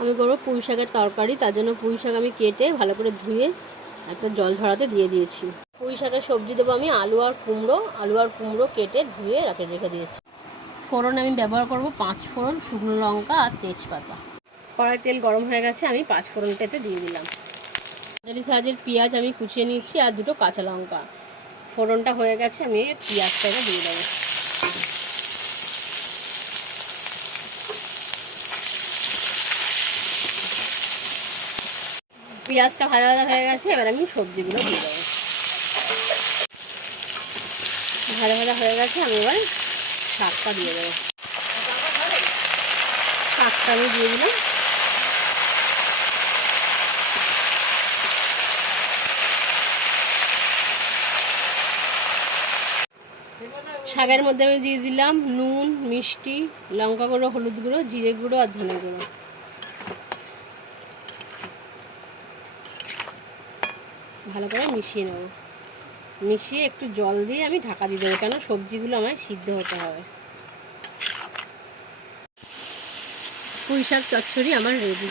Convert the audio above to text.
আমি করবো পুঁই শাকের তরকারি। তার জন্য পুঁই শাক আমি কেটে ভালো করে ধুয়ে একটা জল ঝরাতে দিয়ে দিয়েছি। পুঁই শাকের সবজি দেবো আমি আলু আর কুমড়ো কেটে ধুয়ে রেখে দিয়েছি। ফোড়নে আমি ব্যবহার করব 5 ফোড়ন, শুকনো লঙ্কা আর তেজপাতা। কড়াই তেল গরম হয়ে গেছে, আমি 5 ফোড়নটাতে দিয়ে দিলাম। মাঝারি সাইজের পেঁয়াজ আমি কুচিয়ে নিচ্ছি আর 2টো কাঁচা লঙ্কা। ফোড়নটা হয়ে গেছে, আমি পেঁয়াজটাকে দিয়ে দেবো। পেঁয়াজটা ভাজা ভাজা হয়ে গেছে, এবার আমি সবজিগুলো দিয়ে দেবো। ভাজা ভাজা হয়ে গেছে, আমি এবার শাকটা দিয়ে দেবো। শাকটা আমি দিয়ে দিলাম। শাকের মধ্যে আমি দিয়ে দিলাম নুন, মিষ্টি, লঙ্কা গুঁড়ো, হলুদ গুঁড়ো, জিরে গুঁড়ো আর ধনে গুঁড়ো। ভালো করে মিশিয়ে নেব। মিশিয়ে একটু জল দিয়ে আমি ঢাকা দিয়ে দেবো, কেন সবজিগুলো আমায় সিদ্ধ হতে হবে। পুঁই শাক চচ্চড়ি আমার রেডি।